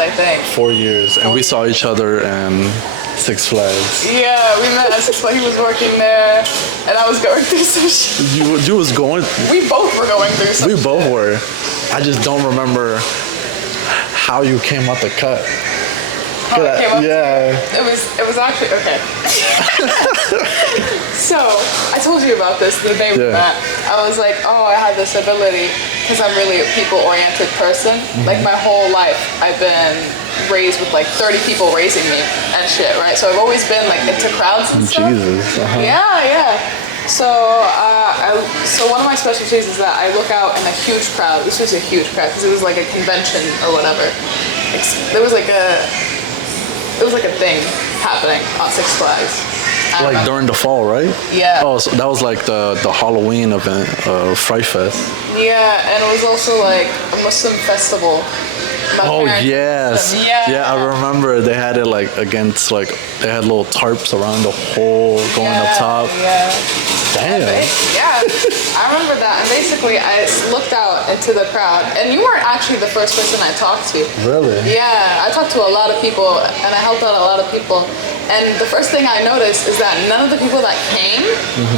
I think. 4 years, and we saw each other in Six Flags. Yeah, we met at Six Flags. He was working there, and I was going through some shit. You was going. We both were going through some We shit. both were. I just don't remember how you came out the cut. Oh, it came up Yeah. It was actually okay. So I told you about this the day we met. I was like, oh, I have this ability because I'm really a people-oriented person. Like my whole life, I've been raised with like 30 people raising me and shit, right? So I've always been like into crowds and stuff. Jesus. Yeah. So, so one of my specialties is that I look out in a huge crowd. This was a huge crowd because it was like a convention or whatever. There was like a thing happening on Six Flags. Like during the fall, right? Yeah. Oh, so that was like the Halloween event, Fright Fest. Yeah, and it was also like a Muslim festival. My Oh parents- yes. Yeah. I remember they had it like against like they had little tarps around the hole going up top. Yeah. Damn. Yeah, I remember that. And basically, I looked out into the crowd, and you weren't actually the first person I talked to. Really? Yeah, I talked to a lot of people, and I helped out a lot of people. And the first thing I noticed is that none of the people that came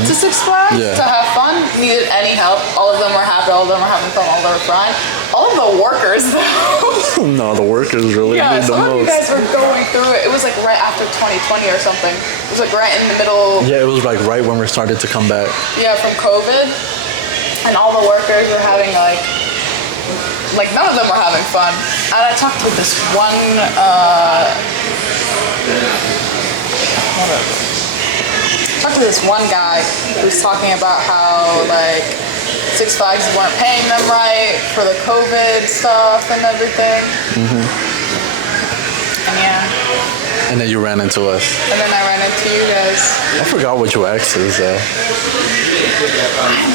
to Six Flags to have fun needed any help. All of them were happy. All of them were having fun. All of them were fine. All of the workers, though. No, the workers really Yeah, need the some of you most. guys were going through it. It was like right after 2020 or something. It was like right in the middle. Yeah, it was like right when we started to come back. Yeah, from COVID, and all the workers were having like none of them were having fun. And I talked to this one, talked to this one guy who was talking about how like Six Flags weren't paying them right for the COVID stuff and everything. And yeah. And then you ran into us. And then I ran into you guys. I forgot what your ex is.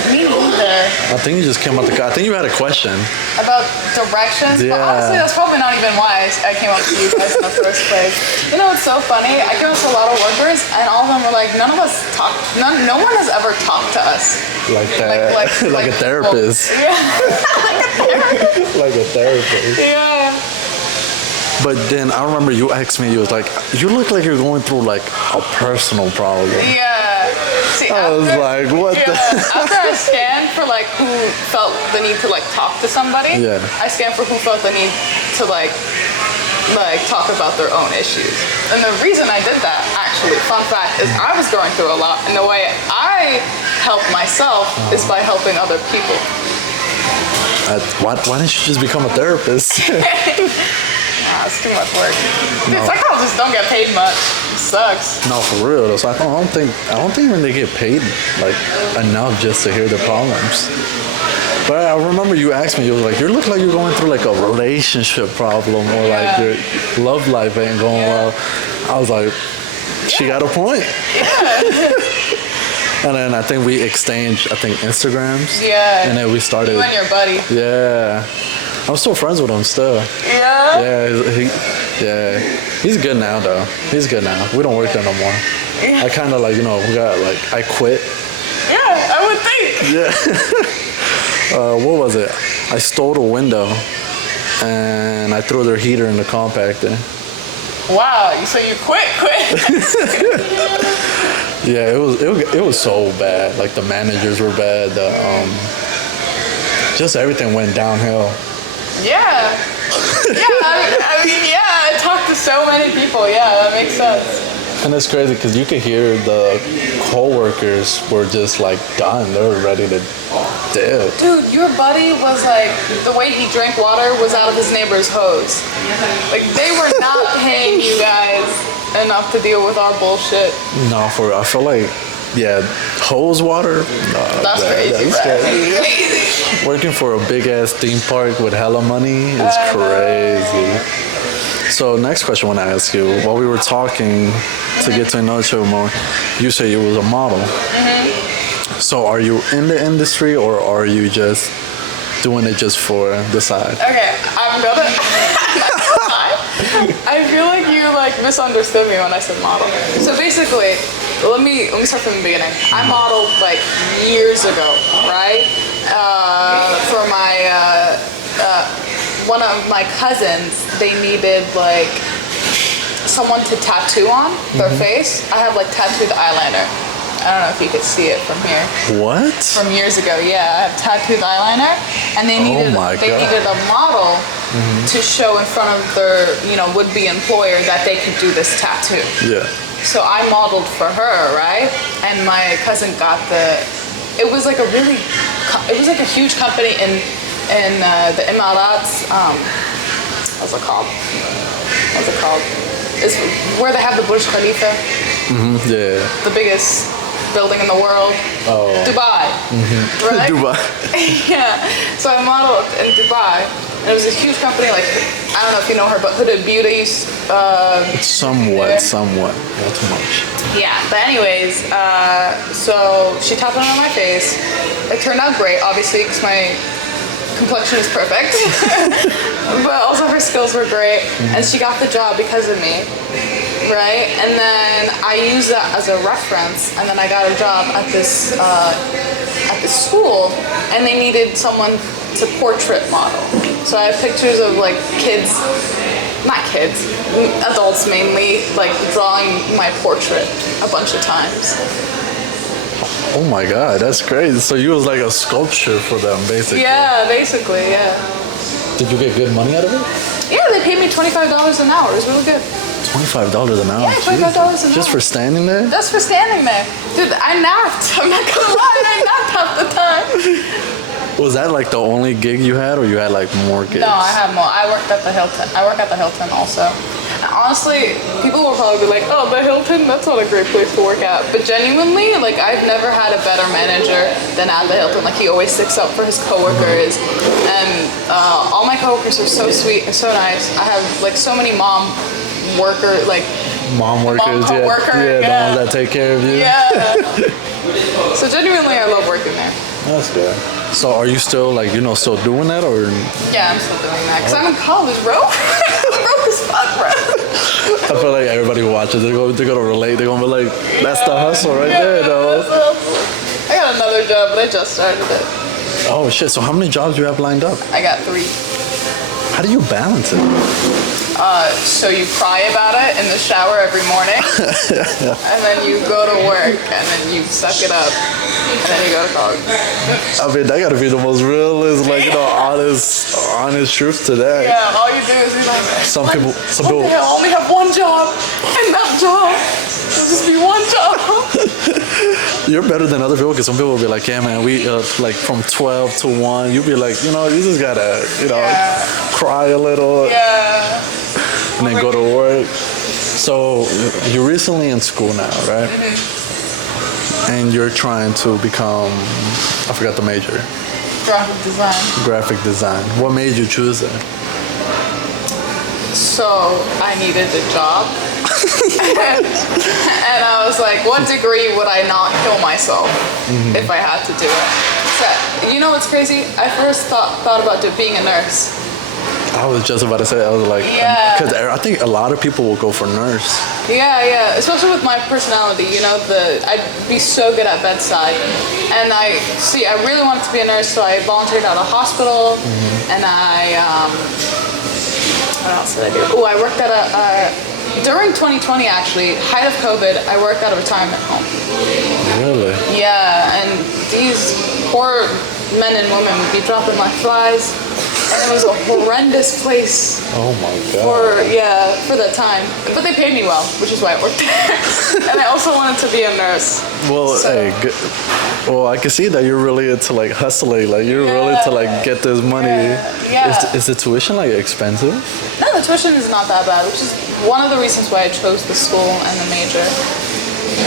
Me neither. I think you just came out the car. I think you had a question. About directions? But Yeah. honestly, that's probably not even why I came up to you guys in the first place. You know, it's so funny. I came up to a lot of workers, and all of them were like, none of us talked. No one has ever talked to us. Like that. Like a therapist. Yeah. Like a therapist. Like a therapist. Yeah. But then I remember you asked me, you was like, you look like you're going through like a personal problem. Yeah. See, I was like, what the? After I scanned for like who felt the need to like talk to somebody, I scanned for who felt the need to like talk about their own issues. And the reason I did that, actually, fun fact, is I was going through a lot, and the way I help myself is by helping other people. Why didn't you just become a therapist? It's too much work. Dude, psychologists don't get paid much. It sucks. No, for real. So I don't think even they get paid like enough just to hear their problems. But I remember you asked me, you was like, you look like you're going through like a relationship problem or like your love life ain't going well. I was like, she got a point. Yeah. And then I think we exchanged, Instagrams. Yeah. And then we started. You and your buddy. Yeah. I'm still friends with him still. Yeah? Yeah, he's good now though. He's good now. We don't work there no more. Yeah. I kind of like, we got like, I quit. Yeah, I would think. Yeah. What was it? I stole a window and I threw their heater in the compactor. Wow, so you quit? Yeah, it was so bad. Like the managers were bad. Just everything went downhill. Yeah. I mean, yeah, I talked to so many people. Yeah, that makes sense. And it's crazy because you could hear the co-workers were just like done. They were ready to dip. Dude, your buddy was like, the way he drank water was out of his neighbor's hose. Like, they were not paying you guys enough to deal with our bullshit. No, for real. I feel like, hose water? No, That's crazy, crazy. Working for a big-ass theme park with hella money is crazy. So next question I want to ask you, while we were talking to get to know each other more, you said you was a model. So are you in the industry or are you just doing it just for the side? Okay, I'm gonna... I feel like you misunderstood me when I said model. So basically, let me start from the beginning. I modeled like years ago, right? For my one of my cousins, they needed like someone to tattoo on their face. I have like tattooed eyeliner. I don't know if you could see it from here. What? From years ago, yeah. I have tattooed eyeliner, and they needed a model to show in front of their would-be employer that they could do this tattoo. Yeah. So I modeled for her, right? And my cousin got it was like a huge company in the Emirates. What's it called? It's where they have the Burj Khalifa. Yeah. The biggest building in the world. Oh. Dubai. Right? Dubai. Yeah. So I modeled in Dubai. And it was a huge company, like, I don't know if you know her, but Hooded Beauties. Somewhat. Not too much. Yeah, but anyways, so she tapped it on my face. It turned out great, obviously, because my complexion is perfect. But also her skills were great. And she got the job because of me, right? And then I used that as a reference. And then I got a job at this school, and they needed someone to portrait model. So I have pictures of like adults mainly, like drawing my portrait a bunch of times. Oh my God, that's crazy. So you was like a sculpture for them, basically. Yeah, basically, yeah. Did you get good money out of it? Yeah, they paid me $25 an hour. It was really good. $25 an hour? Yeah, $25 an hour. Just for standing there? Just for standing there. Dude, I napped. I'm not gonna lie, I napped half the time. Was that like the only gig you had, or you had like more gigs? No, I have more. I work at the Hilton also. And honestly, people will probably be like, oh, the Hilton, that's not a great place to work at. But genuinely, like, I've never had a better manager than at the Hilton. Like, he always sticks up for his coworkers. And all my coworkers are so sweet and so nice. I have like so many mom workers, the ones that take care of you. Yeah. So genuinely, I love working there. That's good. So are you still still doing that, or? Yeah, I'm still doing that because I'm in college, bro. I'm broke as fuck, bro. I feel like everybody who watches, they're gonna relate. They're gonna be like, that's the hustle right there, though. I got another job, but I just started it. Oh shit! So how many jobs do you have lined up? I got 3. How do you balance it? So you cry about it in the shower every morning, and then you go to work, and then you suck it up, and then you go to college. I mean, that gotta be the most realist, honest truth to that. Yeah, all you do is be like, some people I only have one job, and that job will just be one job. You're better than other people, because some people will be like, yeah, man, we like from 12 to 1. You'll be like, you just gotta, cry a little. Yeah. And then go to work. So you're recently in school now, right? Mm-hmm. And you're trying to become, I forgot the major. Graphic design. Graphic design. What made you choose that? So I needed a job. And I was like, what degree would I not kill myself if I had to do it? So, you know what's crazy? I first thought about being a nurse. I was just about to say, I was like, because I think a lot of people will go for nurse. Yeah, especially with my personality, I'd be so good at bedside. And I really wanted to be a nurse, so I volunteered at a hospital, and what else did I do? Oh, I worked at during 2020 actually, height of COVID, I worked at a retirement home. Really? Yeah, and these poor men and women would be dropping like flies. And it was a horrendous place. Oh my God. For the time. But they paid me well, which is why I worked there. And I also wanted to be a nurse. Well, hey, well, I can see that you're really into like hustling. Like you're really to like get this money. Yeah. Is the tuition like expensive? No, the tuition is not that bad, which is one of the reasons why I chose the school and the major.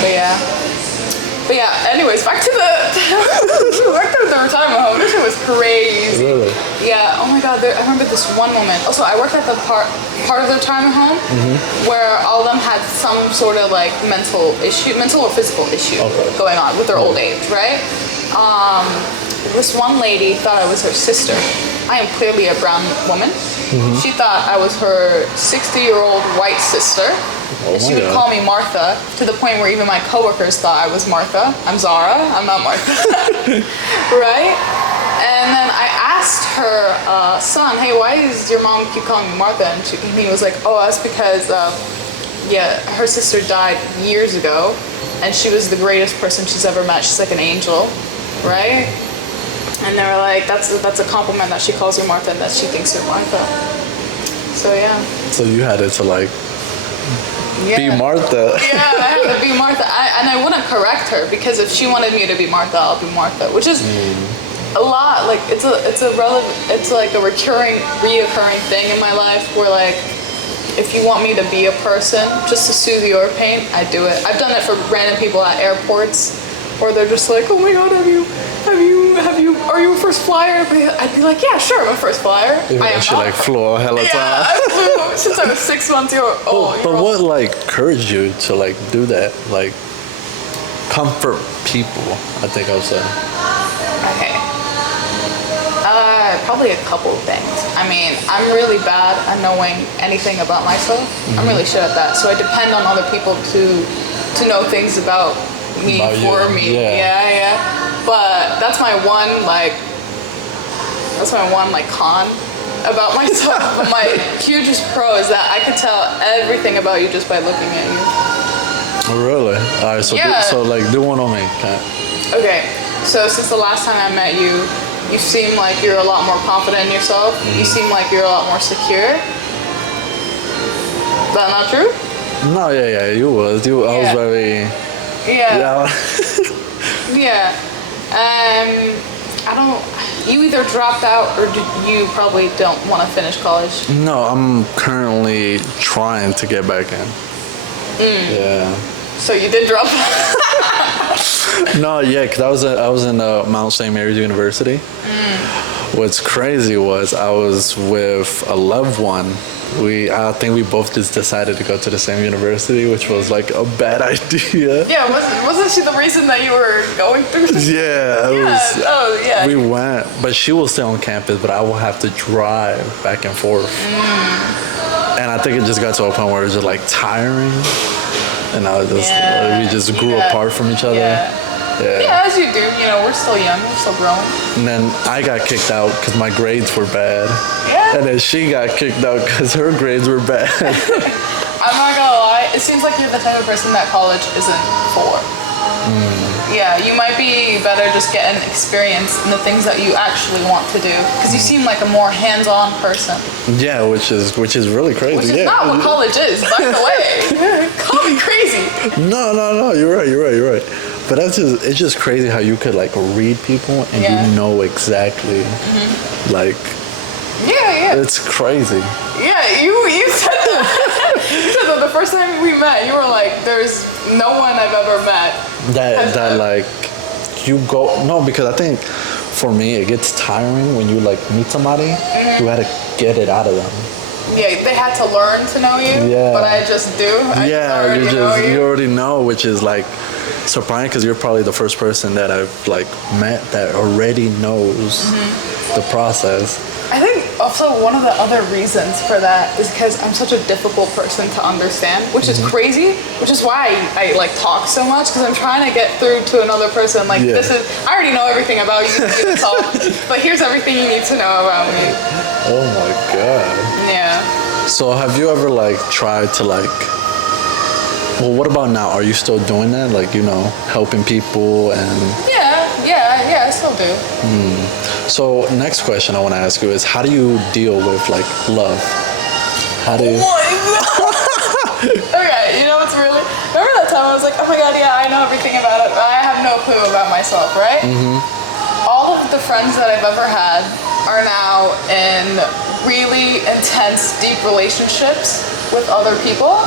But yeah, anyways, back to the retirement home. This shit was crazy. Really? Yeah, oh my God, I remember this one moment. Also, I worked at the part of the retirement home where all of them had some sort of like mental or physical issue going on with their old age, right? This one lady thought I was her sister. I am clearly a brown woman. She thought I was her 60-year-old white sister. Oh and she would call me Martha, to the point where even my coworkers thought I was Martha. I'm Zahraa, I'm not Martha. Right? And then I asked asked her son, hey, why does your mom keep calling me Martha? And he was like, oh, that's because, her sister died years ago, and she was the greatest person she's ever met. She's like an angel, right? And they were like, that's a compliment that she calls you Martha and that she thinks you're Martha. So yeah. So you had it to like be Martha. Yeah, I had to be Martha. And I wouldn't correct her, because if she wanted me to be Martha, I'll be Martha, which is a lot. Like it's like a reoccurring thing in my life where like, if you want me to be a person just to soothe your pain, I do it. I've done it for random people at airports, where they're just like, oh my god, are you a first flyer? I'd be like, yeah, sure, I'm a first flyer. Yeah, I am she like flew a hella time. I flew since I was 6 months old. But what like encouraged you to like do that? Like comfort people, I think I would say. Okay. Probably a couple of things. I mean, I'm really bad at knowing anything about myself. I'm really shit at that. So I depend on other people to know things about me for me. Yeah. But that's my one con about myself. But my hugest pro is that I could tell everything about you just by looking at you. Oh, really? All right. So so like do one on me. Okay. So since the last time I met you, you seem like you're a lot more confident in yourself. You seem like you're a lot more secure. Is that not true? No, yeah, you was. I was very. Yeah. Yeah. I don't. You either dropped out or you probably don't want to finish college. No, I'm currently trying to get back in. Yeah. So you did drop out. No, yeah, because I was in Mount St. Mary's University. What's crazy was I was with a loved one. I think we both just decided to go to the same university, which was like a bad idea. Yeah, wasn't she the reason that you were going through this? Yeah, Oh, yeah. We went, but she will stay on campus, but I will have to drive back and forth. And I think it just got to a point where it was just like tiring. And I was just, we just grew apart from each other. Yeah, as you do. You know, we're still young, we're still growing. And then I got kicked out because my grades were bad. Yeah. And then she got kicked out because her grades were bad. I'm not gonna lie, it seems like you're the type of person that college isn't for. Yeah, you might be better just getting experience in the things that you actually want to do, because you seem like a more hands-on person. Yeah, which is really crazy. Which is not what college is, by the way. Call me crazy. No, you're right. But it's just crazy how you could like read people and you know exactly like. Yeah. It's crazy. Yeah, you said that. You said that the first time we met, you were like, "There's no one I've ever met that like you go no," because I think for me it gets tiring when you like meet somebody. You had to get it out of them. Yeah, they had to learn to know you. Yeah. But I just do. You already know, which is like surprising because you're probably the first person that I've like met that already knows the process. I think also one of the other reasons for that is because I'm such a difficult person to understand, which is crazy, which is why I like talk so much, because I'm trying to get through to another person. Like I already know everything about you, but here's everything you need to know about me. Oh my god. Yeah. So have you ever like tried to like, well, what about now? Are you still doing that? Like, you know, helping people and... Yeah, I still do. So next question I want to ask you is, how do you deal with like love? How do you... Okay, you know what's really... Remember that time I was like, oh my god, yeah, I know everything about it, but I have no clue about myself, right? All of the friends that I've ever had are now in really intense, deep relationships with other people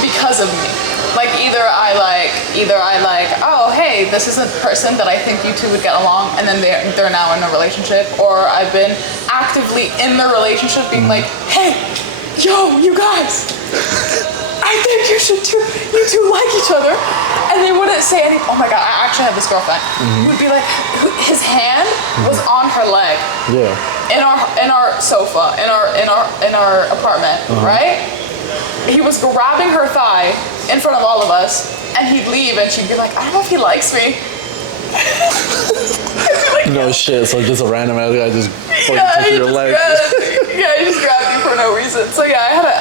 because of me. Like either I like, oh hey, this is a person that I think you two would get along, and then they're now in a relationship, or I've been actively in the relationship being like, hey, yo, you guys, I think you two like each other, and they wouldn't say anything. Oh my god, I actually had this girlfriend who would be like, his hand was on her leg, in our sofa, in our apartment, right? He was grabbing her thigh in front of all of us, and he'd leave, and she'd be like, I don't know if he likes me. No shit. So just a random ass guy just fucking touch your leg. He just grabbed me for no reason. So yeah, I had to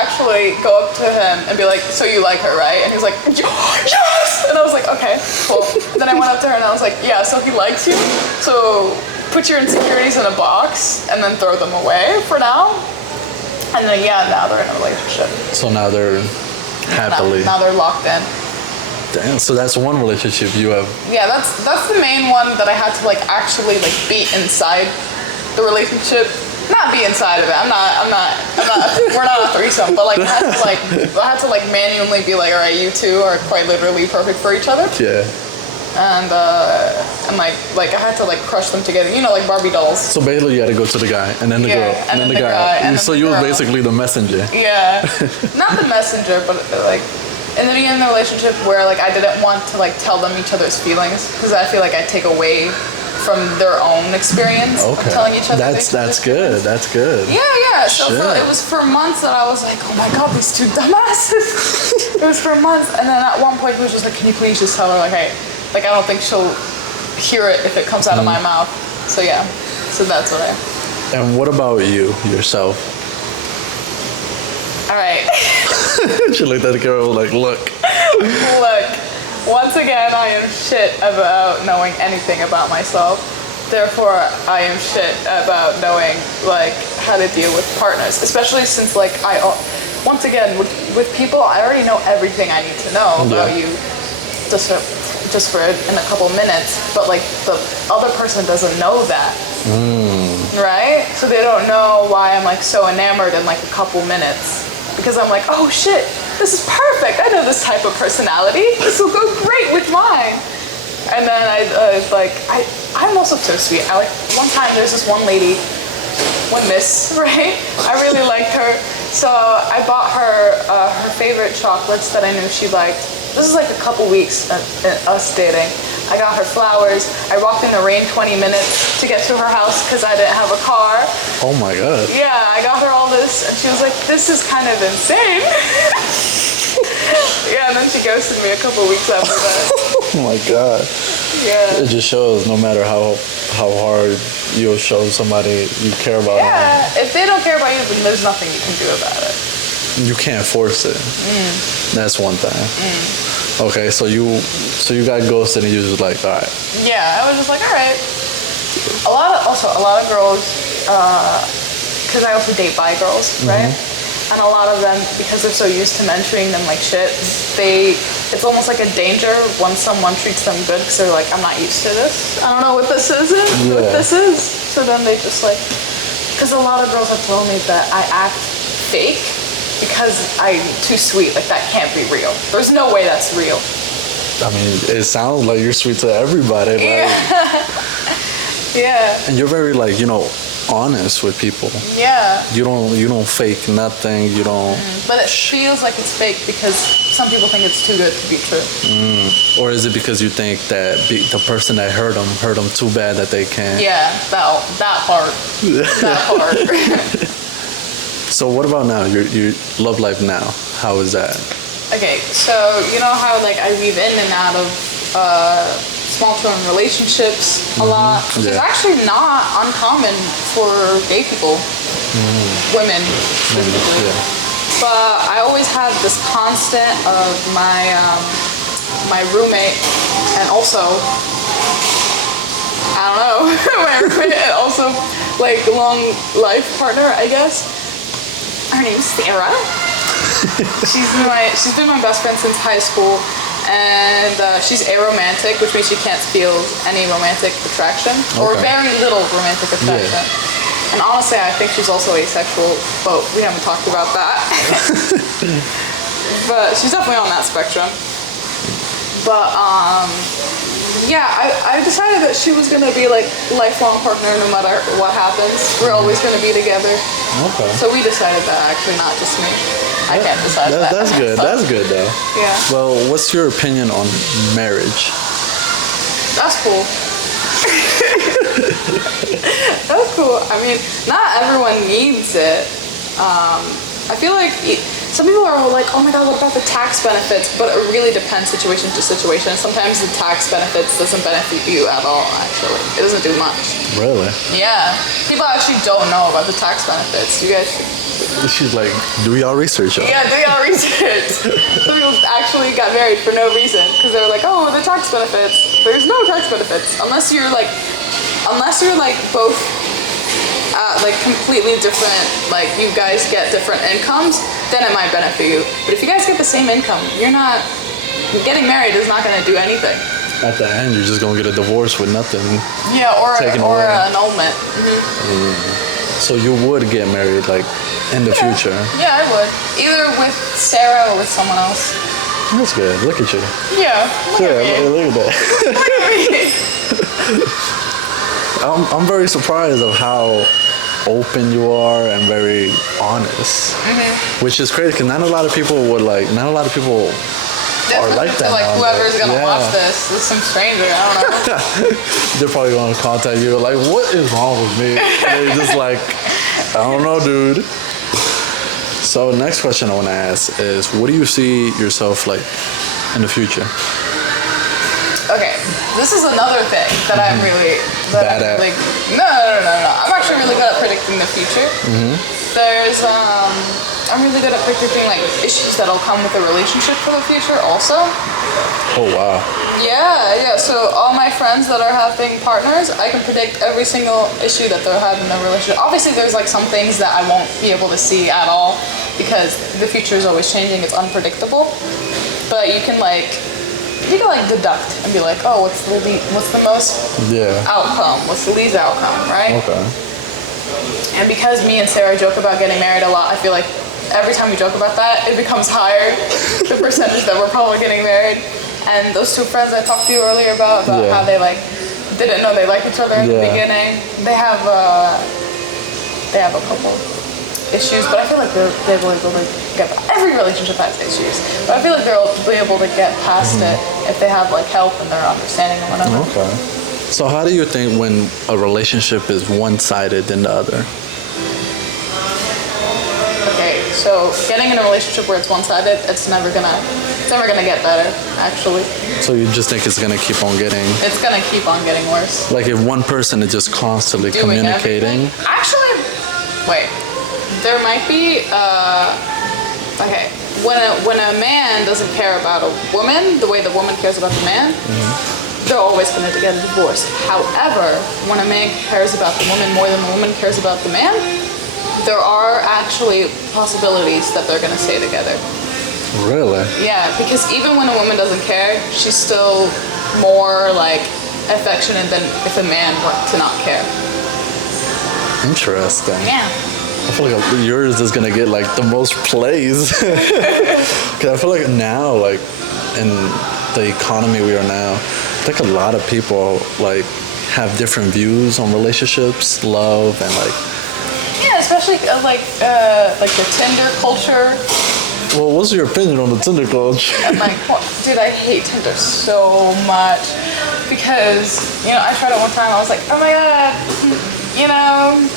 actually go up to him and be like, "So you like her, right?" And he was like, "Yes!" And I was like, "Okay, cool." Then I went up to her and I was like, "Yeah, so he likes you. So put your insecurities in a box and then throw them away for now." And then now they're in a relationship. So now they're happily. Now they're locked in. Damn. So that's one relationship you have. Yeah, that's the main one that I had to like actually like be inside the relationship. Not be inside of it. I'm not. We're not a threesome, but like I had to like manually be like, all right, you two are quite literally perfect for each other. Yeah. And like I had to like crush them together. You know, like Barbie dolls. So basically, you had to go to the guy, and then the girl, and then the guy. So you were basically the messenger. Yeah, not the messenger, but like in the beginning of the relationship where like I didn't want to like tell them each other's feelings because I feel like I take away from their own experience of telling each other. That's good. That's good. Yeah. So it was for months that I was like, oh my god, these two dumbasses. It was for months, and then at one point he was just like, can you please just tell her like, hey, like I don't think she'll hear it if it comes out of my mouth. So yeah, so that's what I. And what about you yourself? All right. She looked at the girl like, look. Once again, I am shit about knowing anything about myself. Therefore, I am shit about knowing like how to deal with partners, especially since like once again with people, I already know everything I need to know about you, just for in a couple minutes. But like the other person doesn't know that, right? So they don't know why I'm like so enamored in like a couple minutes. Because I'm like, oh shit, this is perfect. I know this type of personality. This will go great with mine. And then I'm also so sweet. I like one time there's this one lady, one miss, right? I really liked her, so I bought her her favorite chocolates that I knew she liked. This is like a couple weeks of us dating. I got her flowers. I walked in the rain 20 minutes to get to her house because I didn't have a car. Oh my god. Yeah, I got her all this, and she was like, this is kind of insane. Yeah, and then she ghosted me a couple weeks after that. Oh my god. Yeah. It just shows no matter how hard you'll show somebody you care about. Yeah, if they don't care about you, then there's nothing you can do about it. You can't force it. That's one thing. Okay, so you got ghosted and you was like, all right. Yeah, I was just like, all right. A lot of girls, because I also date bi girls, right? And a lot of them, because they're so used to men treating them like shit, it's almost like a danger when someone treats them good because they're like, I'm not used to this. I don't know what this is. What this is. So then they just like, because a lot of girls have told me that I act fake because I'm too sweet. Like that can't be real. There's no way that's real. I mean, it sounds like you're sweet to everybody. Like, yeah. And you're very like, honest with people. Yeah. You don't fake nothing. You don't. But it feels like it's fake because some people think it's too good to be true. Or is it because you think that the person that hurt them too bad that they can't? Yeah, that part. That part. So what about now? Your love life now? How is that? Okay, so you know how like I weave in and out of small-term relationships a lot, which is actually not uncommon for gay people, women specifically. But I always had this constant of my my roommate, and also I don't know my roommate, and also like long life partner, I guess. Her name's Zahraa. She's been my best friend since high school. And she's aromantic, which means she can't feel any romantic attraction, or very little romantic attraction. Yeah. And honestly, I think she's also asexual, but we haven't talked about that. But she's definitely on that spectrum. But yeah, I decided that she was gonna be like lifelong partner no matter what happens. We're always gonna be together. Okay. So we decided that, actually, not just me. I can't decide that. That's good. So. That's good though. Yeah. Well, what's your opinion on marriage? That's cool. That's cool. I mean, not everyone needs it. I feel like some people are like, oh my god, what about the tax benefits? But it really depends situation to situation. Sometimes the tax benefits doesn't benefit you at all, actually. It doesn't do much. Really? Yeah. People actually don't know about the tax benefits. You guys She's like, do y'all research it? Yeah, do y'all research. Some people actually got married for no reason because they were like, oh, the tax benefits. There's no tax benefits unless you're like both like completely different. Like you guys get different incomes, then it might benefit you. But if you guys get the same income, you're not getting married is not gonna do anything. At the end, you're just gonna get a divorce with nothing. Yeah, or away. An annulment. Mm-hmm. So you would get married, like, in the future? Yeah, I would. Either with Sarah or with someone else. That's good. Look at you. Yeah. Look at that. at me. I'm very surprised of how open you are and very honest, which is crazy because not a lot of people are like that. Like whoever's gonna watch this is some stranger. I don't know. They're probably gonna contact you like, "What is wrong with me?" They're just like, "I don't know, dude." So next question I want to ask is, what do you see yourself like in the future? Okay, this is another thing that I'm really bad at. Like, no. I'm actually really good at predicting the future. There's I'm really good at predicting like issues that'll come with a relationship for the future also. Oh wow. Yeah. So all my friends that are having partners, I can predict every single issue that they're having in their relationship. Obviously there's like some things that I won't be able to see at all because the future is always changing, it's unpredictable. But you can deduct and be like, oh, what's the most outcome? What's the least outcome, right? Okay. And because me and Sarah joke about getting married a lot, I feel like every time we joke about that, it becomes higher, the percentage that we're probably getting married. And those two friends I talked to you earlier about how they like didn't know they liked each other in the beginning. They have a couple issues, but I feel like they'll be able to get. Every relationship has issues, but I feel like they'll be able to get past it if they have like help and they're understanding and whatever. Okay. So how do you think when a relationship is one-sided than the other? Okay, so getting in a relationship where it's one-sided, it's never gonna get better, actually. So you just think it's gonna keep on getting? It's gonna keep on getting worse. Like if one person is just constantly communicating? Everything. Actually, wait. There might be, okay, when a man doesn't care about a woman the way the woman cares about the man, they're always going to get a divorce. However, when a man cares about the woman more than the woman cares about the man, there are actually possibilities that they're going to stay together. Really? Yeah, because even when a woman doesn't care, she's still more like affectionate than if a man were to not care. Interesting. Yeah. I feel like yours is gonna get like the most plays. Cause I feel like now, like in the economy we are now, I think a lot of people like have different views on relationships, love, and like. Yeah, especially like the Tinder culture. Well, what's your opinion on the Tinder culture? Dude, I hate Tinder so much because I tried it one time. I was like, oh my god. I'm young,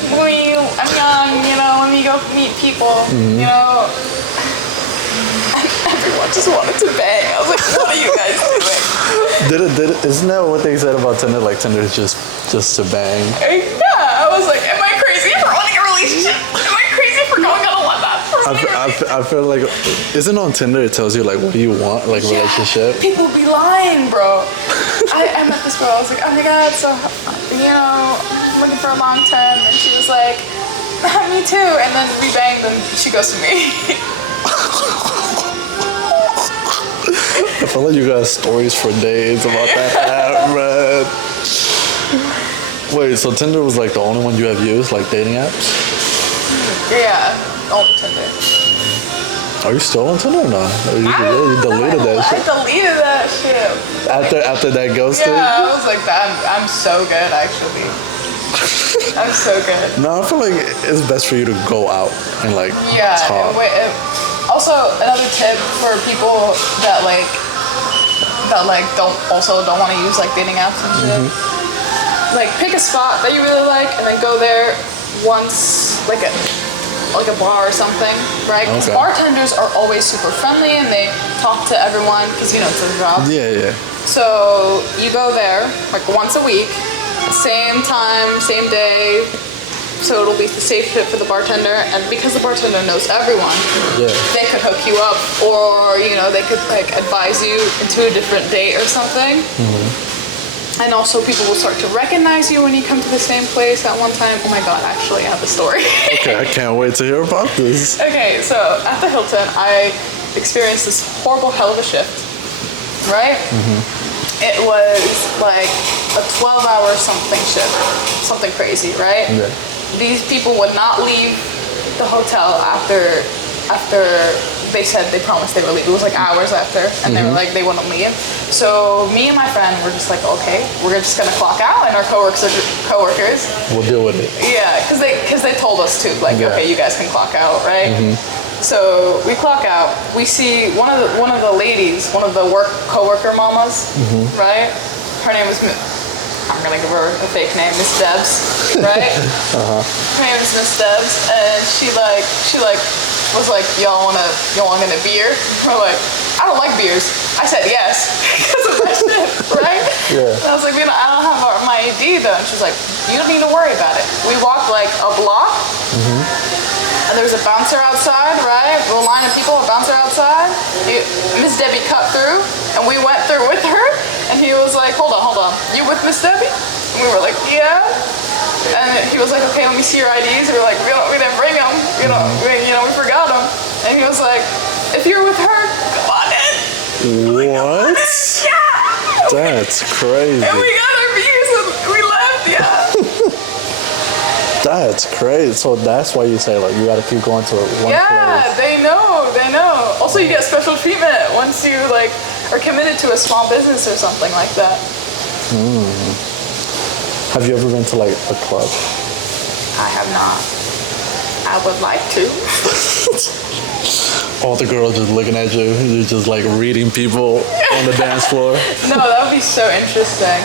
let me go meet people, everyone just wanted to bang. I was like, what are you guys doing? Isn't that what they said about Tinder? Like Tinder is just to bang? Yeah, I was like, am I crazy for wanting a relationship? Am I crazy for going on a one night? I feel like, isn't on Tinder it tells you like what do you want, like relationship? People be lying, bro. I met this girl, I was like, oh my god, so, I'm looking for a long term, and she was like, me too, and then we banged, and she goes to me. I feel like you got stories for days about that app, man. Wait, so Tinder was like the only one you have used, like dating apps? Yeah, only Tinder. Are you still on Tinder or not? You deleted that shit? I deleted that shit. After that ghosting? Yeah, I was like, I'm so good, actually. I'm so good. No, I feel like it's best for you to go out and like talk. Also, another tip for people that don't want to use like dating apps and shit. Like pick a spot that you really like and then go there once, like like a bar or something, right? Because Okay. bartenders are always super friendly and they talk to everyone because, you know, it's their job. Yeah. So you go there like once a week, same time, same day. So it'll be the safe trip for the bartender, and because the bartender knows everyone, Yeah. they could hook you up, or you know, they could like advise you into a different date or something. And also, people will start to recognize you when you come to the same place at one time. Oh my God! Actually, I have a story. Okay, I can't wait to hear about this. Okay, so at the Hilton, I experienced this horrible hell of a shift. Right? It was like a 12-hour something shift, something crazy, right? Yeah. These people would not leave the hotel after they said they promised they would leave. It was like hours after, and they were like they wouldn't leave. So me and my friend were just like, okay, we're just gonna clock out, and our coworkers, We'll deal with it. yeah, because they told us to, like, Yeah. okay, you guys can clock out, right? So we clock out. We see one of the ladies, one of the coworker mamas, right? Her name was. I'm gonna give her a fake name, Miss Debs, right? Her name is Miss Debs, and she was like, y'all wanna get a beer? We're like, I don't like beers. I said yes because of that shit, right? Yeah. And I was like, I don't have my ID though, and she's like, you don't need to worry about it. We walked like a block, and there was a bouncer outside, right? A line of people, a bouncer outside. Miss Debbie cut through, and we went through with her. And he was like, hold on, you with Miss Debbie? And we were like, yeah. And he was like, okay, let me see your IDs. We were like, we didn't bring them. We forgot them. And he was like, if you're with her, come on in. What? Yeah. That's crazy. And we got our beers and we left, yeah. That's crazy. So that's why you say like you gotta keep going to one Yeah, place. they know. Also, you get special treatment once you like are committed to a small business or something like that. Have you ever been to like a club? I have not. I would like to. All the girls just looking at you. You're just like reading people on the dance floor. No, that would be so interesting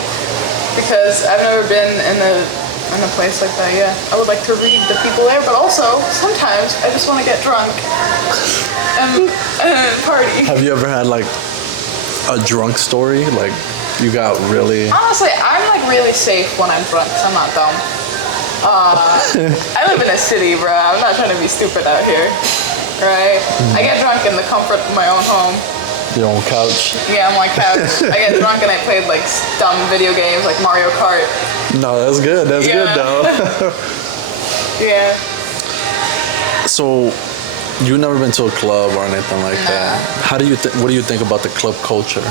because I've never been in a place like that. Yeah, I would like to read the people there, but also sometimes I just want to get drunk and party. Have you ever had like a drunk story? Like you got really. Honestly, I'm like really safe when I'm drunk because I'm not dumb. I live in a city, bro. I'm not trying to be stupid out here, right? I get drunk in the comfort of my own home. Your own couch. Yeah, on my couch. I get drunk and I played like dumb video games like Mario Kart. No, that's good. That's good though. Yeah. So, you've never been to a club or anything like that. How do you what do you think about the club culture?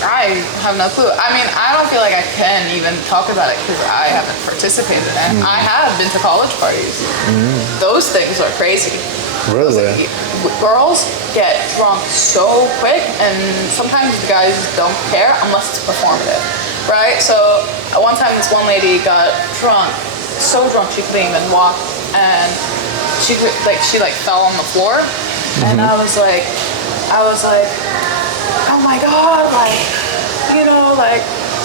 I have no clue. I mean, I don't feel like I can even talk about it because I haven't participated in it. I have been to college parties. Those things are crazy. Really? Girls get drunk so quick, and sometimes the guys don't care unless it's performative, right? So at one time, this one lady got drunk, so drunk she couldn't even walk, and she fell on the floor, and I was like, oh my God, like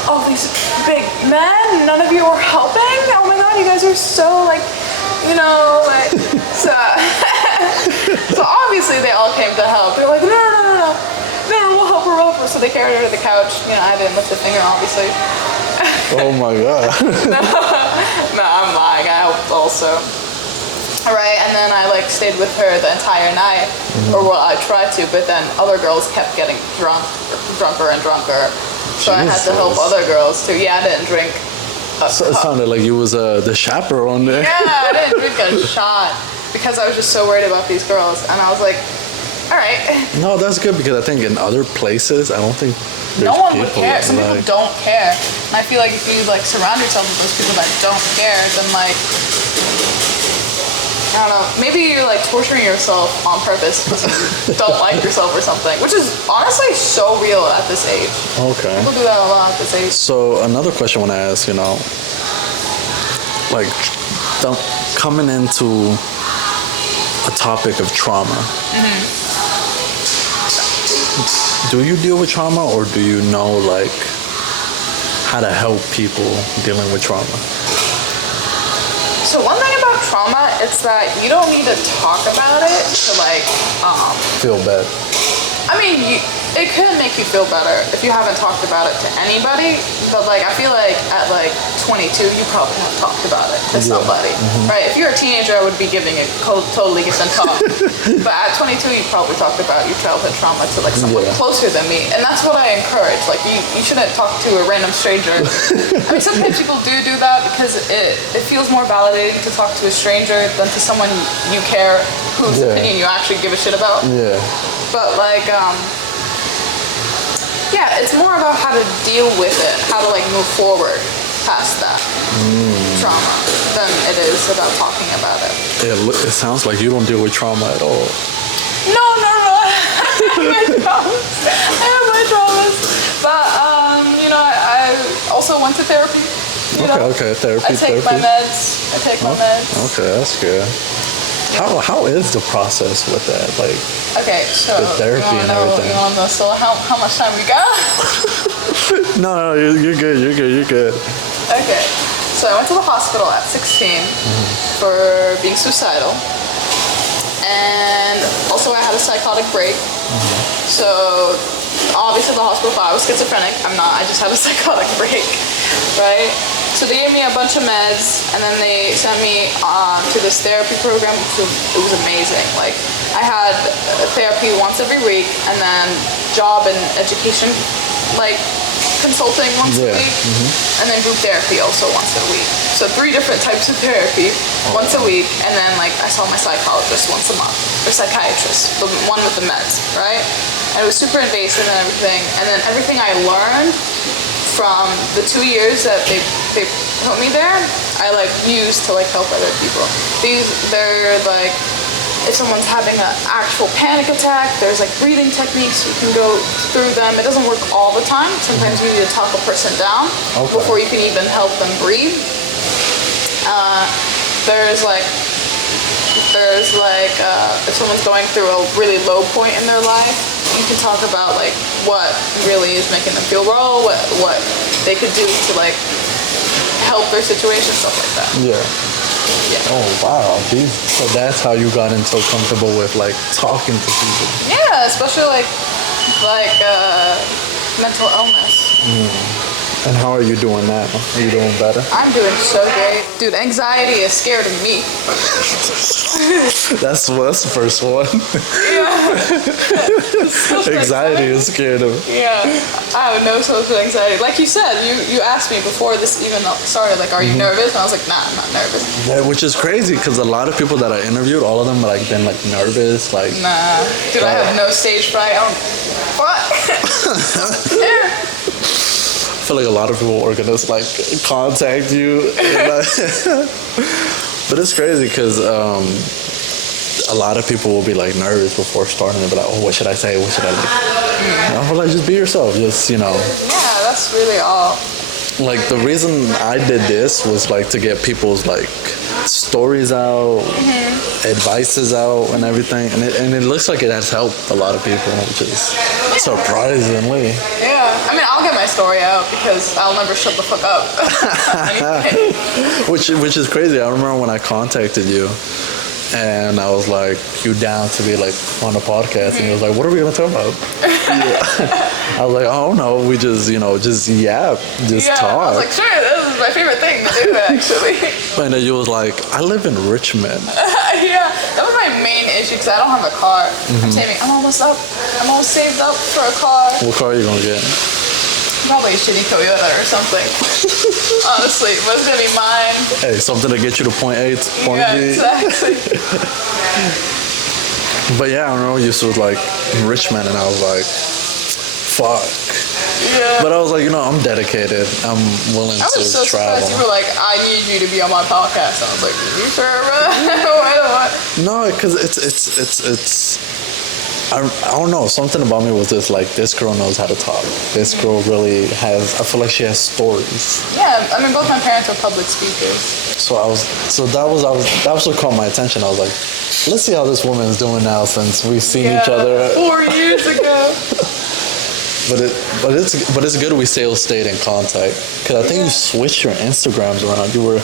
all these big men, none of you are helping. Oh my God, you guys are so so. So obviously they all came to help. They're like, no, we'll help her. So they carried her to the couch. I didn't lift a finger, obviously. Oh my God. No, I'm lying. I helped also. All right, and then I stayed with her the entire night, or well, I tried to, but then other girls kept getting drunker and drunker. So I had to help other girls too. Yeah, I didn't drink. So it sounded like you was the chaperone there. Yeah, I didn't drink a shot because I was just so worried about these girls, and I was like, all right. No, that's good because I think in other places, I don't think no one would care. Some people don't care, and I feel like if you surround yourself with those people that don't care, then I don't know. Maybe you're torturing yourself on purpose because you don't like yourself or something, which is honestly so real at this age. Okay. People do that a lot at this age. So another question I want to ask, coming into a topic of trauma. Do you deal with trauma, or do you know how to help people dealing with trauma? So So one thing about trauma, it's that you don't need to talk about it to like, feel bad. I mean, it could make you feel better if you haven't talked about it to anybody, but like I feel like at like 22, you probably have talked about it to somebody, right? If you're a teenager, I would be giving a totally different talk. But at 22, you probably talked about your childhood trauma to like someone closer than me, and that's what I encourage. Like you shouldn't talk to a random stranger. I mean, sometimes people do that because it feels more validating to talk to a stranger than to someone you care, whose opinion you actually give a shit about. Yeah. But like, yeah, it's more about how to deal with it, how to like move forward past that trauma than it is about talking about it. It sounds like you don't deal with trauma at all. No. I have my traumas. But, you know, I also went to therapy. Okay, therapy. I take my meds. Okay, that's good. How is the process with that? Like, okay, so the therapy and everything. You want to know so how much time we got? No, you're good. Okay, so I went to the hospital at 16 for being suicidal, and also I had a psychotic break. So obviously the hospital thought I was schizophrenic. I'm not. I just had a psychotic break, right? So they gave me a bunch of meds, and then they sent me to this therapy program. It was amazing. Like I had therapy once every week, and then job and education, like consulting once a week, and then group therapy also once a week. So 3 different types of therapy once a week, and then like I saw my psychologist once a month, or psychiatrist, the one with the meds, right? And it was super invasive and everything. And then everything I learned from the 2 years that they put me there, I like used to like help other people. They're like, if someone's having an actual panic attack, there's like breathing techniques, you can go through them. It doesn't work all the time. Sometimes you need to talk a person down before you can even help them breathe. There's like if someone's going through a really low point in their life, you can talk about like what really is making them feel low, what they could do to like help their situation, stuff like that. Yeah. Oh wow. So that's how you got so comfortable with like talking to people. Yeah, especially like mental illness. And how are you doing that? Are you doing better? I'm doing so great. Dude, anxiety is scared of me. That's the first one. Yeah. Anxiety is scared of. Yeah. I have no social anxiety. Like you said, you asked me before this even started, like, are you nervous? And I was like, nah, I'm not nervous. Yeah, which is crazy because a lot of people that I interviewed, all of them like been like nervous, like. Nah. Dude, I have no stage fright. What? Yeah. I feel like a lot of people are gonna like contact you, but it's crazy because a lot of people will be like nervous before starting. They'll be like, "Oh, what should I say? What should I like?" I feel like just be yourself. Just Yeah, that's really all. Like the reason I did this was like to get people's like stories out, advices out, and everything, and it looks like it has helped a lot of people, which is surprisingly. Yeah, I mean, I'll get my story out because I'll never shut the fuck up. which is crazy. I remember when I contacted you, and I was like, "You down to be like on a podcast?" And he was like, "What are we gonna talk about?" I was like, "Oh no, we just talk." I was like, "Sure, this is my favorite thing to do, actually." And then you was like, "I live in Richmond." Yeah, that was my main issue because I don't have a car. I'm almost saved up for a car. What car are you gonna get? Probably a shitty Toyota or something. Honestly, but it's gonna be mine. Hey, something to get you to point A to point B. Exactly. But yeah, I remember you was like in Richmond, and I was like, fuck. Yeah. But I was like, I'm dedicated. I'm willing to travel. I was so surprised. You were like, I need you to be on my podcast. I was like, you sure, bro? No, because it's. I don't know. Something about me was just like, this girl knows how to talk. This girl really has. I feel like she has stories. Yeah, I mean, both my parents are public speakers. That was what caught my attention. I was like, let's see how this woman is doing now since we've seen each other 4 years ago. But it's good we still stayed in contact because I think you switched your Instagrams around. You were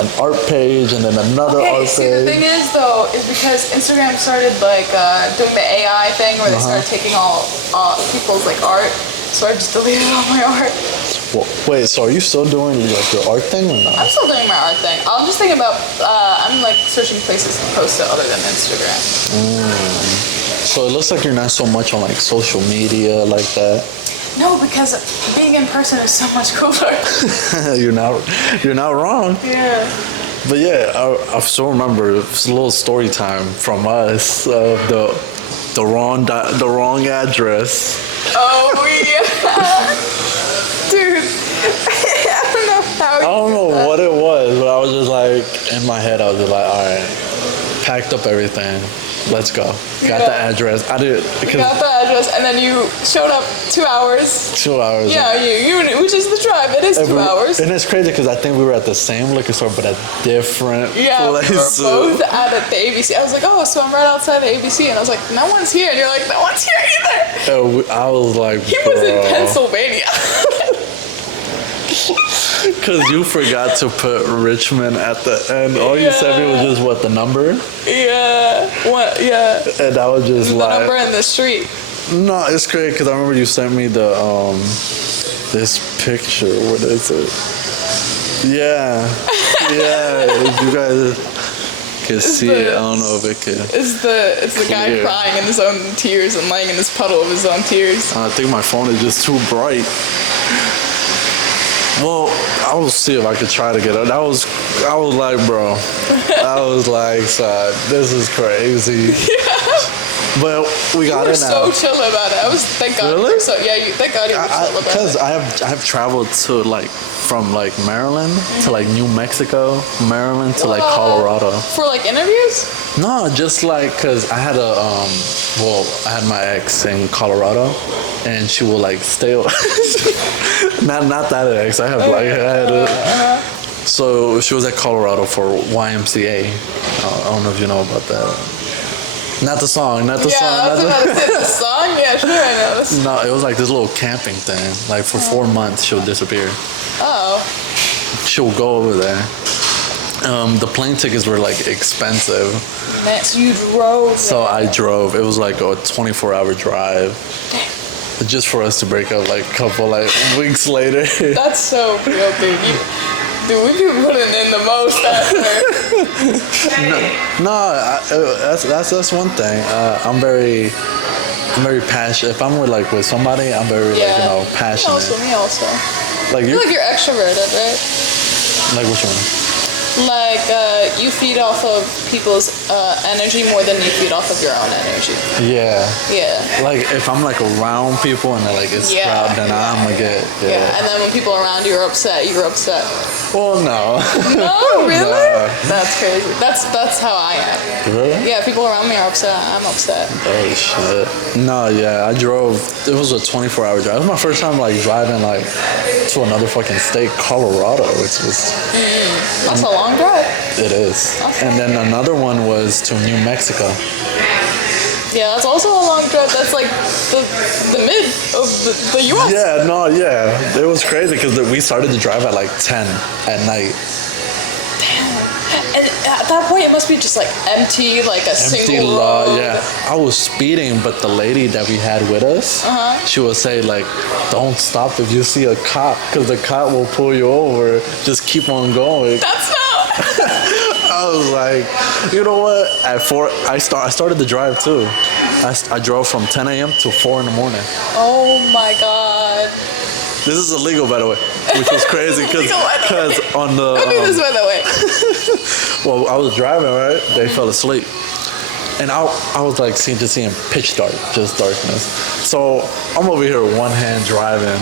an art page and then another art See, page. the thing is though, is because Instagram started like doing the AI thing where they started taking all people's like art. So I just deleted all my art. Well, wait, so are you still doing like your art thing or not? I'm still doing my art thing. I'm just thinking about, I'm like searching places to post it other than Instagram. So it looks like you're not so much on like social media like that. No, because being in person is so much cooler. you're not wrong. Yeah. But yeah, I still remember it's a little story time from us of the wrong address. Oh yeah, dude. I don't know what it was, but I was just like in my head. I was just like, all right, packed up everything. Let's go. Got the address. I did because got the address, and then you showed up 2 hours. 2 hours. Yeah, which is the drive. It is 2 hours. And it's crazy because I think we were at the same liquor store, but at different places. We were both at the ABC. I was like, oh, so I'm right outside the ABC, and I was like, no one's here, and you're like, no one's here either. I was like, he was in Pennsylvania. Because you forgot to put Richmond at the end. All you sent me was just what, the number? Yeah. What? Yeah. And I was just the like, number in the street. No, it's great because I remember you sent me the this picture. What is it? Yeah. If you guys can see it, I don't know if it can. It's the guy crying in his own tears and laying in this puddle of his own tears. I think my phone is just too bright. Well, I will see if I could try to get it. I was like, bro, I was like, son, this is crazy. But we got it now. You were so chill about it. Thank God. Really? So yeah, thank God you were chill about it. Because I have traveled to like from like Maryland to like New Mexico, Maryland to like Colorado. For like interviews? No, just like because I had I had my ex in Colorado, and she will like stay. not that ex. I had it. So she was at Colorado for YMCA. I don't know if you know about that. Not the song. Yeah, I was about to say the song. Yeah, sure, I know this. No, it was like this little camping thing. Like for 4 months, she'll disappear. Oh. She'll go over there. The plane tickets were like expensive. Man, so you drove. So I drove. It was like a 24-hour drive. Just for us to break up like a couple like weeks later. That's so real, dude. Dude, we be putting in the most after. That's one thing. I'm very passionate. If I'm with somebody, I'm very passionate. Me also. Like I feel like you're extroverted, right? Like which one? Like you feed off of people's energy more than you feed off of your own energy. Yeah. Yeah. Like if I'm like around people and like it's crowd, then I'm gonna get And then when people around you are upset, you're upset. Well, no. No, really? Nah. That's crazy. That's how I am. Really? Yeah, people around me are upset. I'm upset. Oh shit. No, yeah, I drove. It was a 24-hour drive. It was my first time like driving like to another fucking state, Colorado, which was. That's a long drive. It is. And then another one was to New Mexico. Yeah, that's also a long drive. That's like the mid of the U.S. Yeah. It was crazy because we started to drive at like 10 at night. Damn. And at that point, it must be just like empty, like a single road. Yeah. I was speeding, but the lady that we had with us, she would say like, don't stop if you see a cop, because the cop will pull you over. Just keep on going. That's not. I was like, you know what? At 4, I started the drive too. I drove from 10 a.m. to 4 in the morning. Oh my God. This is illegal, by the way, which was crazy because on the. Don't do this, by the way. Well, I was driving, right? They fell asleep. And I was like just seeing pitch dark, just darkness. So I'm over here with one hand driving.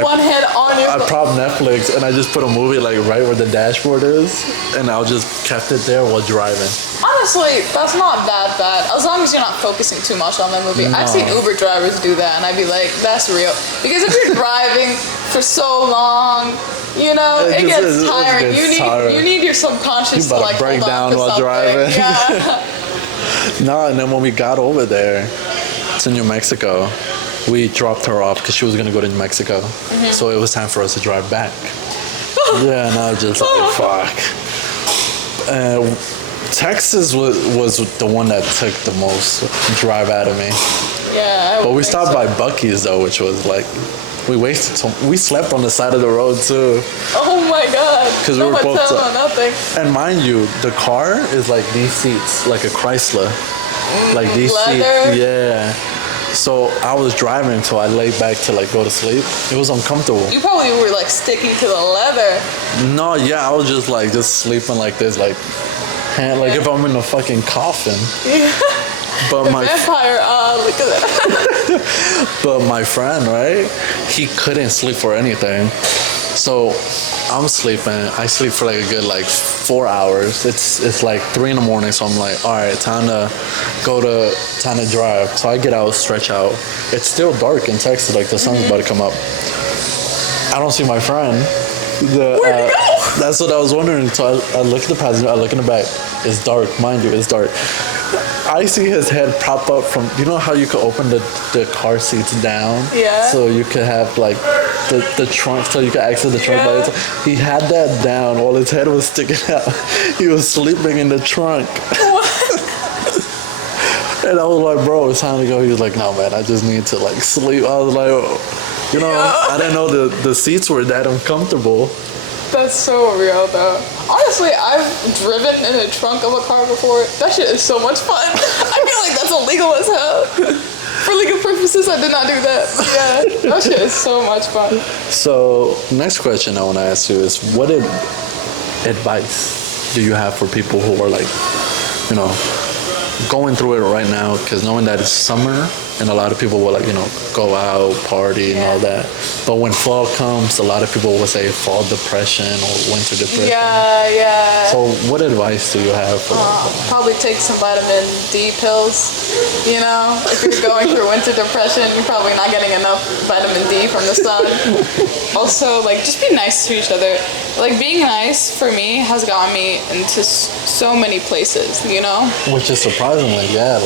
One hand on your. I propped Netflix and I just put a movie like right where the dashboard is, and I just kept it there while driving. Honestly, that's not that bad. As long as you're not focusing too much on the movie. No. I've seen Uber drivers do that, and I'd be like, that's real. Because if you're driving for so long, it gets tiring. You need your subconscious to like break hold on down to while something. driving. Yeah. No, and then when we got over there to New Mexico, we dropped her off because she was going to go to New Mexico. So it was time for us to drive back. Yeah, and I was just like, fuck. Texas was the one that took the most drive out of me. Yeah. But we stopped by Buc-ee's though, which was like, we slept on the side of the road too. Oh my God. Because no we were both. hotel, nothing. And mind you, the car is like these seats, like a Chrysler. Like these leather. seats. Yeah. So I was driving till I laid back to like go to sleep. It was uncomfortable. You probably were like sticking to the leather. No, yeah, I was just sleeping like this, like if I'm in a fucking coffin. Yeah. But my vampire, look at that. but my friend, right? He couldn't sleep for anything. So I'm sleeping. I sleep for like a good 4 hours. It's like 3 in the morning, so I'm like, all right, time to drive. So I get out, stretch out. It's still dark in Texas, like the sun's about to come up. I don't see my friend. Where'd he go? That's what I was wondering. So I look at the passenger, I look in the back. It's dark, mind you, it's dark. I see his head pop up from, you know how you could open the car seats down? Yeah. So you could have like the trunk, so you could access the trunk. Yeah. He had that down while his head was sticking out. He was sleeping in the trunk. What? And I was like, bro, it's time to go. He was like, no, man, I just need to sleep. I was like, I didn't know the seats were that uncomfortable. That's so real, though. Honestly, I've driven in the trunk of a car before. That shit is so much fun. I feel like that's illegal as hell. For legal purposes, I did not do that. Yeah, that shit is so much fun. So, next question I want to ask you is, what advice do you have for people who are going through it right now? Because knowing that it's summer and a lot of people will go out, party and all that. But when fall comes, a lot of people will say fall depression or winter depression. Yeah. So what advice do you have for that? Probably take some vitamin D pills. If you're going through winter depression, you're probably not getting enough vitamin D from the sun. Also, just be nice to each other. Being nice for me has gotten me into so many places, Which is surprisingly, yeah.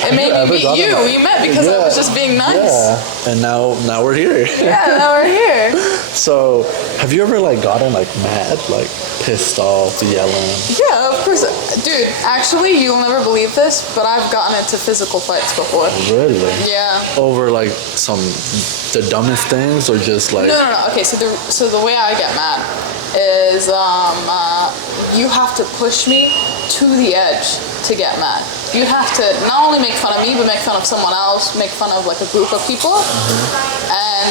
It made me meet you. We met because I was just being nice. Yeah, and now we're here. Yeah, now we're here. So, have you ever gotten mad, pissed off, yelling? Yeah, of course. Dude, actually, you'll never believe this, but I've gotten into physical fights before. Really? Yeah. Over the dumbest things, or just No. Okay, so the way I get mad is you have to push me to the edge to get mad. You have to not only make fun of me, but make fun of someone else, make fun of a group of people. And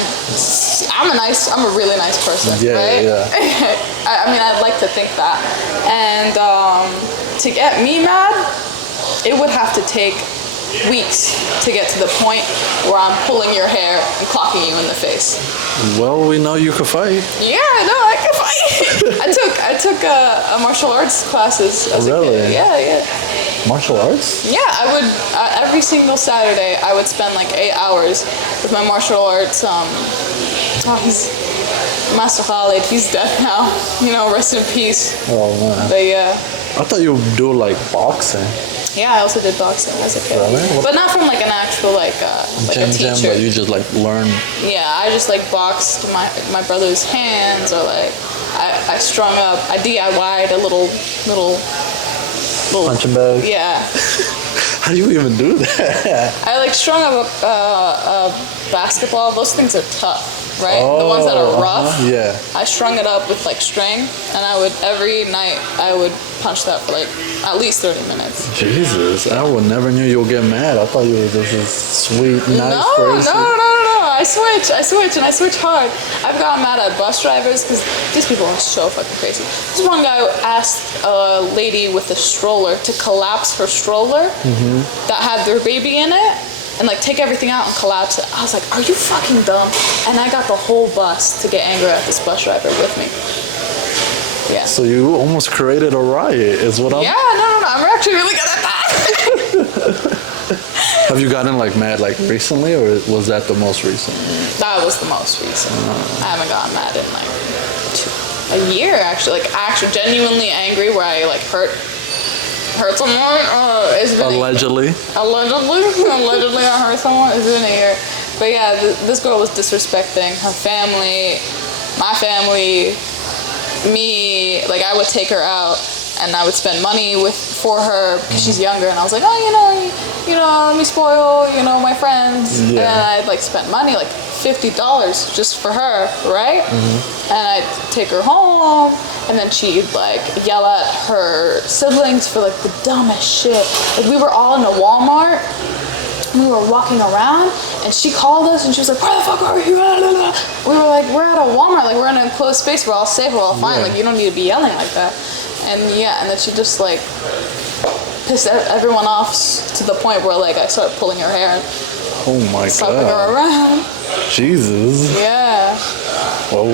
I'm a really nice person, right? Yeah. I'd like to think that. And to get me mad, it would have to take weeks to get to the point where I'm pulling your hair and clocking you in the face. Well, we know you can fight. Yeah, no, I can fight. I took martial arts classes as a kid. Yeah. Martial arts? Yeah, I would every single Saturday I would spend 8 hours with my martial arts. He's Master Khalid. He's dead now. Rest in peace. Oh man. But yeah. I thought you would do boxing. Yeah, I also did boxing as a kid. Really? But not from an actual a teacher. Gym, but you just learn. Yeah, I just boxed my brother's hands, or I strung up. I DIY'd a little punching bag. Yeah. How do you even do that? I strung up a basketball. Those things are tough. Right? The ones that are rough. Yeah. I strung it up with string, and every night I would punch that for at least 30 minutes. Jesus, I would never knew you would get mad. I thought you were just a sweet, nice person. No. I switch, and I switch hard. I've gotten mad at bus drivers because these people are so fucking crazy. This one guy asked a lady with a stroller to collapse her stroller that had their baby in it. And take everything out and collapse it. I was like, are you fucking dumb? And I got the whole bus to get angry at this bus driver with me. Yeah. So you almost created a riot, is what I'm... Yeah, no. I'm actually really good at that. Have you gotten mad recently, or was that the most recent? That was the most recent. I haven't gotten mad in a year, actually. Actually genuinely angry where I hurt someone. It's been Allegedly. Allegedly I hurt someone. It's been a year. But yeah, this girl was disrespecting her family, my family, I would take her out and I would spend money for her because she's younger, and I was like, oh, let me spoil, my friends. And I'd like spend money, like $50 just for her, right? And I'd take her home, and then she'd like yell at her siblings for like the dumbest shit. Like we were all in a Walmart, and we were walking around, and she called us, and she was like, where the fuck are you? We were like, we're at a Walmart, like we're in an enclosed space, we're all safe, we're all fine, like you don't need to be yelling like that. And and then she just like pissed everyone off to the point where like I started pulling her hair and slapping her around. Jesus. Yeah. Well,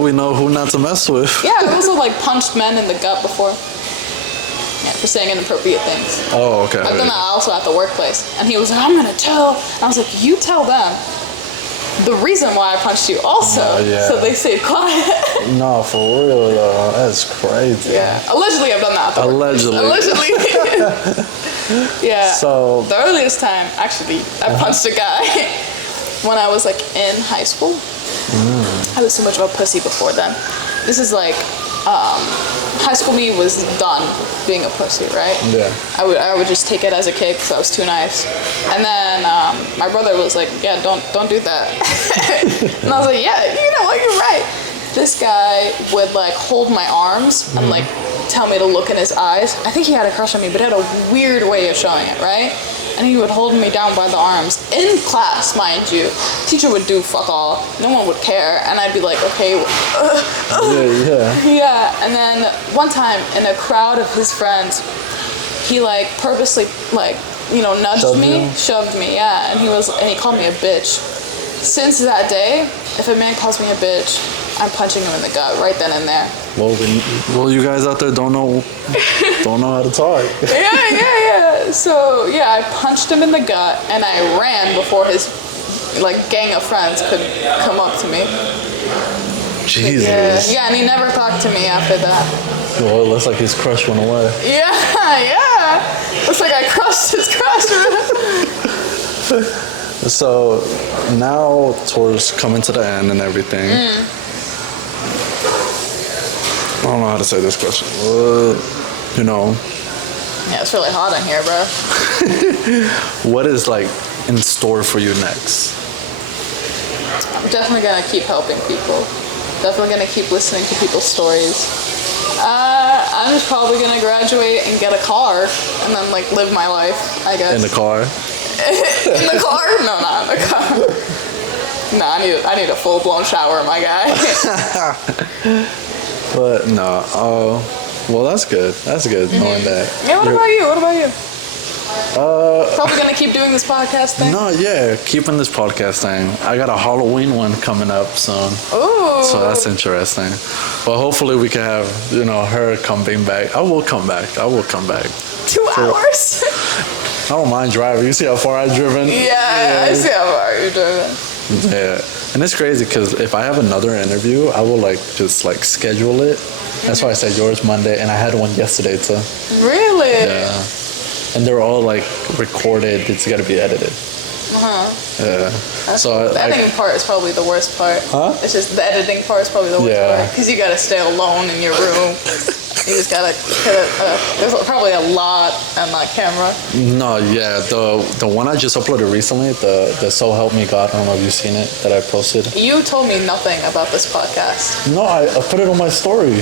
we know who not to mess with. Yeah, I also like punched men in the gut before. Yeah, for saying inappropriate things. Oh, okay. I've done that also at the workplace. And he was like, I'm gonna tell. And I was like, you tell them the reason why I punched you also. So they stayed quiet. No, for real though. That's crazy. Yeah. Allegedly I've done that at the workplace. Allegedly. Yeah. So the earliest time, actually, I punched a guy when I was like in high school. I was too much of a pussy before then. This is like high school me was done being a pussy, right? Yeah. I would just take it as a kid because I was too nice. And then my brother was like, yeah, don't do that. And I was like, yeah, you know what, you're right. This guy would like hold my arms and like tell me to look in his eyes. I think he had a crush on me, but he had a weird way of showing it, right? And he would hold me down by the arms in class, mind you. Teacher would do fuck all. No one would care. And I'd be like, okay. Yeah. And then one time in a crowd of his friends, he like purposely like, nudged shoved me. Yeah. And he called me a bitch. Since that day, if a man calls me a bitch, I'm punching him in the gut right then and there. Well, you guys out there don't know how to talk. Yeah. So I punched him in the gut, and I ran before his like gang of friends could come up to me. Jesus. Yeah, and he never talked to me after that. Well, it looks like his crush went away. Yeah. Looks like I crushed his crush. So now towards coming to the end and everything. I don't know how to say this question. Yeah, it's really hot in here, bro. What is like in store for you next? I'm definitely gonna keep helping people. Definitely gonna keep listening to people's stories. I'm just probably gonna graduate and get a car and then like live my life, I guess. In the car? In the car? No, not in the car. No, I need a full-blown shower, my guy. But no, well that's good. That's good knowing that. Yeah, what about you? Probably gonna keep doing this podcast thing? No, yeah, keeping this podcast thing. I got a Halloween one coming up soon. Ooh. So that's interesting. But hopefully we can have, her coming back. I will come back. 2 hours? I don't mind driving. You see how far I've driven? Yeah, I see how far you're driving. Yeah, and it's crazy because if I have another interview, I will just schedule it. That's why I said yours Monday, and I had one yesterday too. Really? Yeah, and they're all recorded. It's got to be edited. Yeah. So the editing part is probably the worst part. Huh? It's just the editing part is probably the worst part because you gotta stay alone in your room. You just gotta there's probably a lot on that camera. No, yeah, the one I just uploaded recently, the So Help Me God, I don't know if you've seen it, that I posted. You told me nothing about this podcast. No, I put it on my story.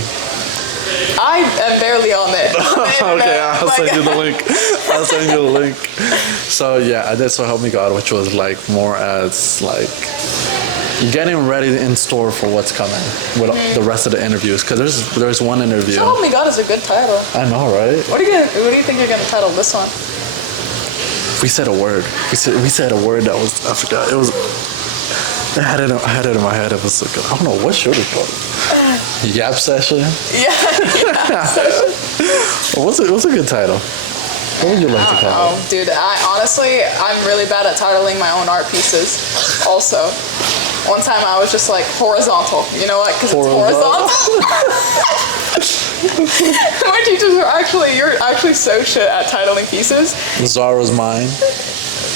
I am barely on it. Okay, I'll send you the link. So yeah, I did So Help Me God, which was more as getting ready in store for what's coming with the rest of the interviews, because there's one interview. So Help Me God is a good title. I know, right? What do you think you're gonna title this one? We said a word. We said a word that was, I forgot. It was. I had it in my head. It was I don't know what should we call it. Yap session. Yeah. Yap session. What's a good title? What would you like to call it? Oh, dude, I'm really bad at titling my own art pieces. Also, one time I was just horizontal. You know what? Because it's horizontal. You're actually so shit at titling pieces. Zahra's mine.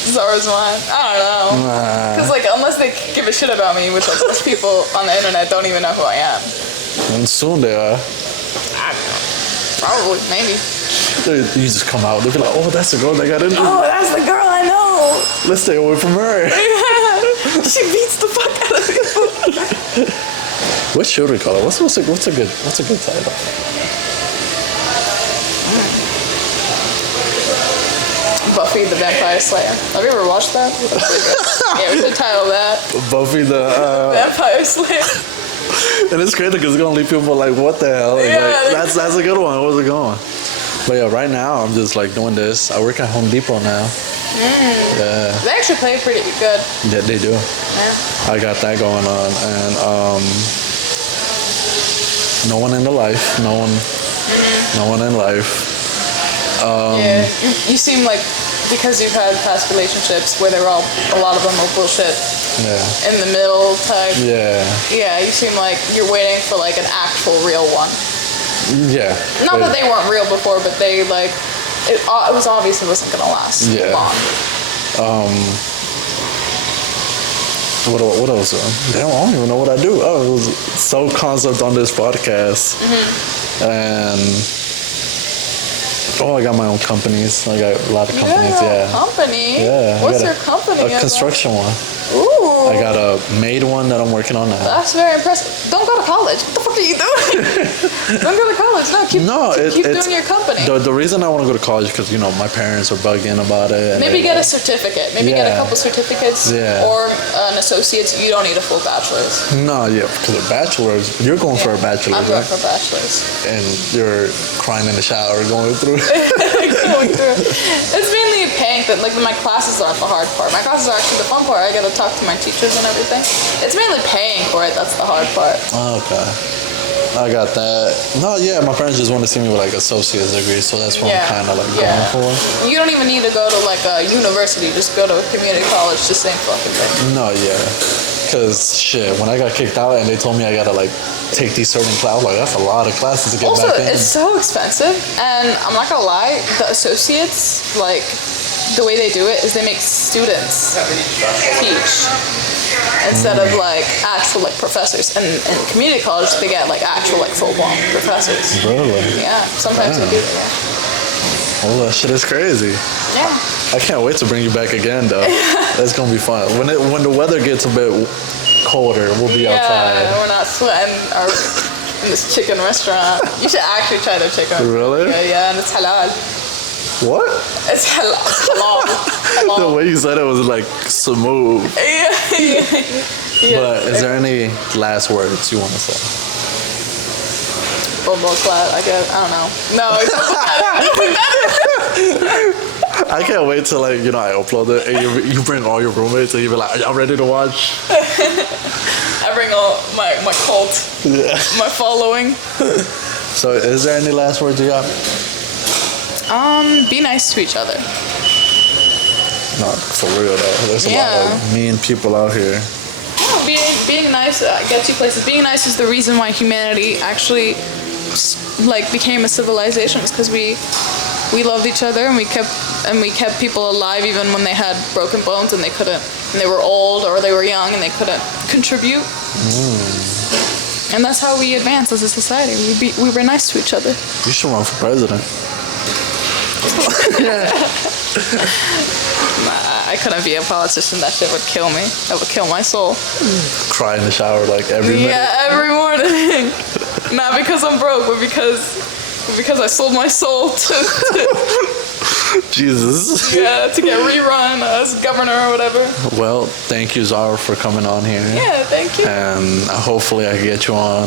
Zahra's mine. I don't know. Because unless they give a shit about me, which most people on the internet don't even know who I am. And soon they are. I don't know. Probably, maybe. You just come out. They'll be like, oh, that's the girl that got into. Oh, that's the girl I know. Let's stay away from her. She beats the fuck out of people. What should we call it? What's a good title? Buffy the Vampire Slayer. Have you ever watched that? Yeah, we should title that Buffy the Vampire Slayer. And it's crazy because it's gonna leave people like, what the hell? Yeah, like, that's a good one. Where's it going? But yeah, right now I'm just like doing this. I work at Home Depot now. Yeah. They actually play pretty good. Yeah, they do. Yeah. I got that going on, and no one in the life. No one in life. Yeah, you seem like, because you've had past relationships where a lot of them were bullshit. Yeah. In the middle type. Yeah. Yeah, you seem like you're waiting for like an actual real one. Yeah. Not that they weren't real before, but they like it was obvious it wasn't gonna last long. What else? Damn, I don't even know what I do. Oh, it was so concept on this podcast, and I got my own companies. I got a lot of companies. Yeah. Company. Yeah. What's your company? A construction one. Ooh. I got a made one that I'm working on now. That's very impressive. Don't go to college. What the fuck are you doing? Don't go to college. No, keep doing your company. The reason I want to go to college because my parents are bugging about it. And maybe get a certificate. Maybe get a couple certificates. Yeah. Or an associate's. You don't need a full bachelor's. No, yeah, because a bachelor's. You're going for a bachelor's. I'm going for a bachelor's. And you're crying in the shower going through. It's mainly a paying thing. Like my classes aren't the hard part. My classes are actually the fun part. I get to talk to my teachers and everything. It's mainly paying for it. That's the hard part. Okay. I got that. No, yeah, my parents just want to see me with like associate's degree, so that's what I'm kind of like going for. You don't even need to go to like a university. Just go to a community college. The same fucking thing. No, yeah. Because shit, when I got kicked out and they told me I gotta like take these certain classes, like that's a lot of classes to get also, back in. it's so expensive, and I'm not gonna lie, the associates, like the way they do it is they make students teach instead of like actual like professors. And in community college, they get like actual like full-blown professors. Really? Yeah, sometimes they do. Yeah. Oh, that shit is crazy. Yeah. I can't wait to bring you back again, though. That's gonna be fun. When the weather gets a bit colder, we'll be outside. Yeah, we're not sweating in this chicken restaurant. You should actually try their chicken. Really? Yeah, and it's halal. What? It's halal. The way you said it was like smooth. Yeah. But is there any last words you want to say? Bobo clap, I guess. I don't know. No, it's I can't wait till like I upload it and you bring all your roommates and you be like, are y'all ready to watch? I bring all my cult, my following. So is there any last words you got? Be nice to each other. No, for real though. There's a lot of mean people out here. No, being nice gets you places. Being nice is the reason why humanity actually like became a civilization. It's because we loved each other and we kept people alive even when they had broken bones and they were old or they were young and they couldn't contribute. And that's how we advance as a society. We were nice to each other. You should run for president. I couldn't be a politician. That shit would kill me. That would kill my soul. Cry in the shower like every minute. Yeah, every morning. Not because I'm broke, but because I sold my soul to Jesus. Yeah, to get rerun as governor or whatever. Well, thank you, Zahraa, for coming on here. Yeah, thank you. And hopefully I can get you on